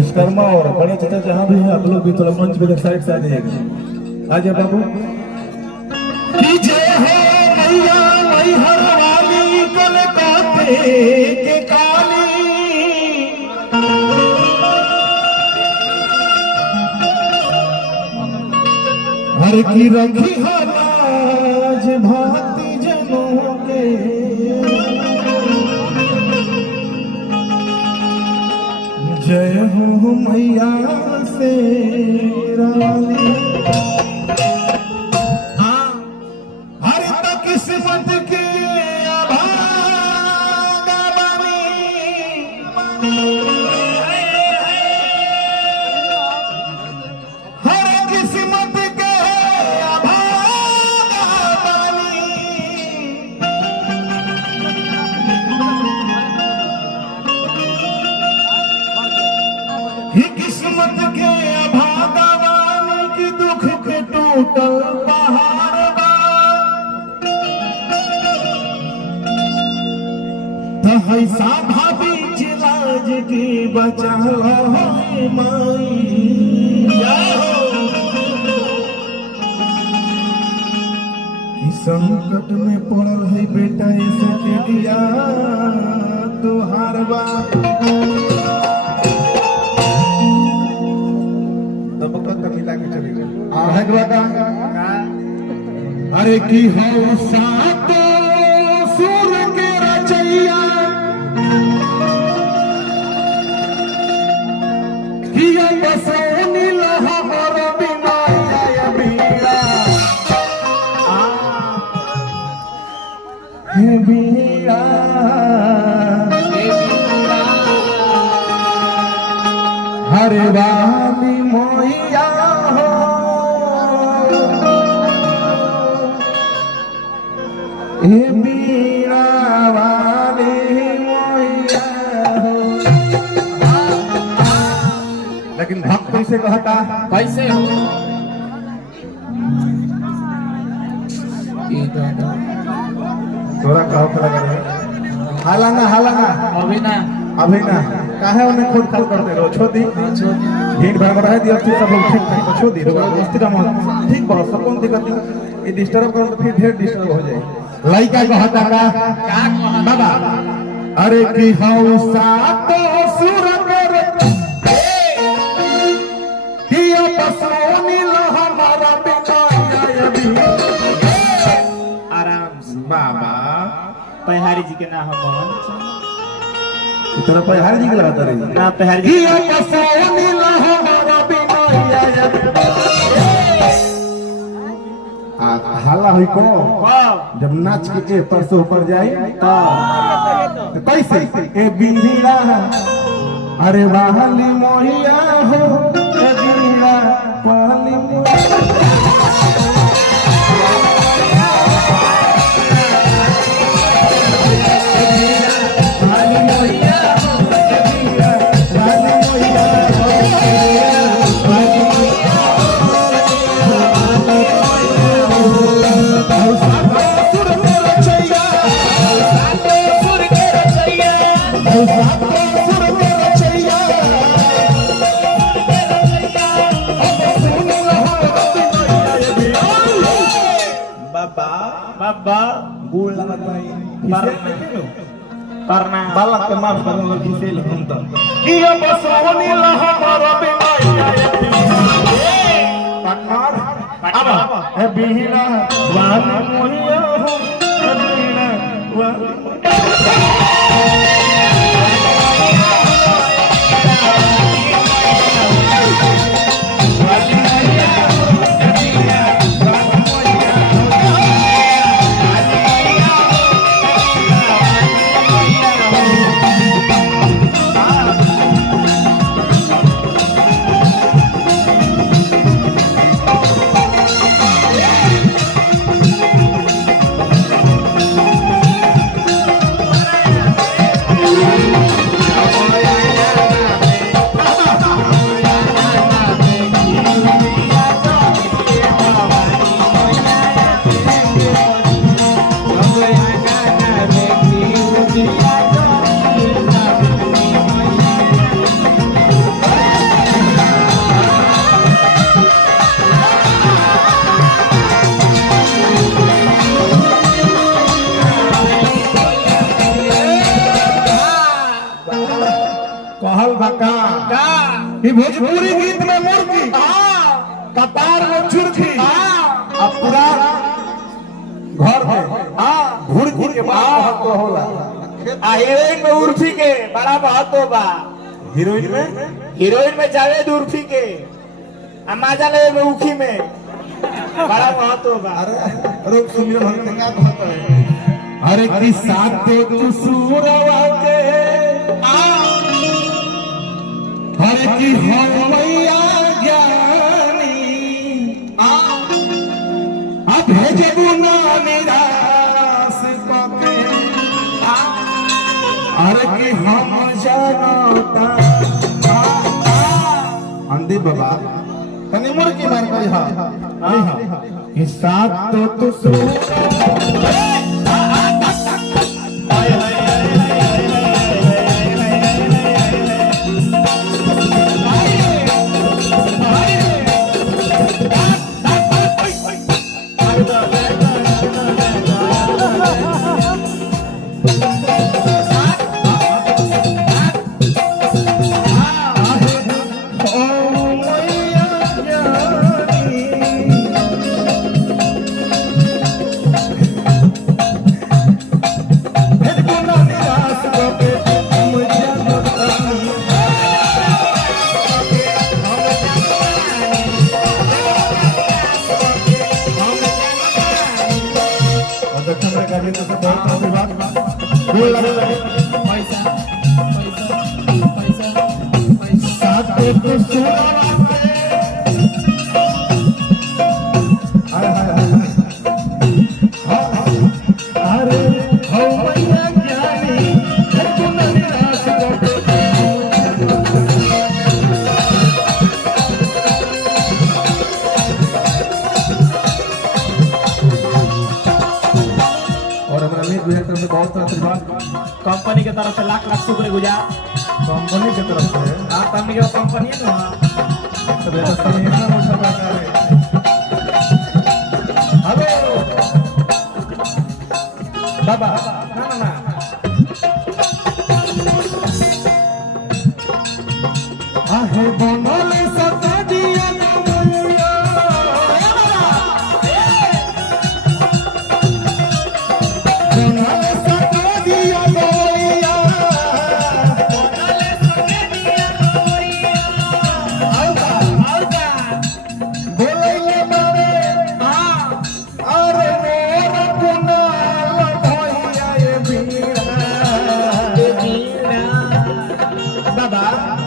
विश्वकर्मा और बड़े चाचा जहाँ भी है आप लोग भी थोड़ा मंच पे साइड से आ जाइएगा। आ जाए बाबू। जय हो मैया मैहर वाली कलकत्ते के काली, हर की रखी हो लाज भांति जनों के, जय हो मैया शेरा वाली। हाँ, हर तो किस्मत के अभागा बनी, हर किस्मत के अभागा बनी, ही किस्मत के अभागा वाली की दुख के टूटल पहाड़ बा, तहैसा भाभी चिलाज की बचा है माई। कि संकट में पड़ल है बेटा ऐसा के दिया तुहार बा। मिला के चलेगा। अरे की हो सातो सुर के रचैया, किया बसोनी लहर बिना बीड़ा, हे बीड़ा हरे वाली मोइया हो, हे बीड़ा वाली मोइया हो। लेकिन भक्त कैसे कहता, कैसे हो थोड़ा कहो तो लगा हालाना हालाना अभी ना काहे उन्हें खोद खाल करते रहो। छोड़ी भीड़ भाड़ में रह दिया फिर सब लोग ठीक ठाक छोड़ी रहो मस्ती में ठीक बड़ो सब कौन दिक्कत नहीं। ये डिस्टर्ब करो तो फिर ढेर डिस्टर्ब हो जाए। लइका कहता का बाबा अरे की हौसा तो सुर कर किया बसोनी लहमारा बिना अभी आराम से बाबा पहाड़ी जी के नाम हम इतना पहाड़ी जी के लगाता रही ना पहाड़ी जी हाला हुई को जब नाच के पर से ऊपर जाए तो कैसे ए बीड़ा अरे वाली मोहिया हो, ए बीड़ा वाली मोहिया बाबा गुड़ लगत भाई करना बालक के माफ कर लो खिसेल हम त कि बसोनी लहर बिना अब ए बीड़ा वाली मोहिया हो, ए बीड़ा वाली का ये भोजपुरी गीत में मुर्गी कपार में चुरखी अब पूरा घर में घुड़की के बाद तो होला आ हीरोइन में उर्फी के बड़ा महत्व बा। हीरोइन में जावेद उर्फी के आ माजा ले में उखी में बड़ा महत्व बा। अरे रुक सुनियो हम क्या कहत है अरे की साथे कुसूरवा के हर की हो मैया ज्ञानी अब भेजे गुना निराश पाके अरे की हम जानता अंधी बाबा तनी मुड़ की मार गई हां कि साथ तो कुसूर कंपनी के तरफ से लाख लाख शुक्र गुजार। कंपनी की तरफ से आप हमनी के कंपनी है ना तो बेटा सही है मुझे पता है हेलो बाबा ना आहे बनल सता दिया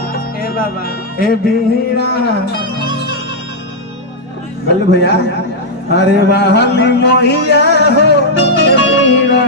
ए बीरा भैया अरे वाली मोहिया हो ए बीरा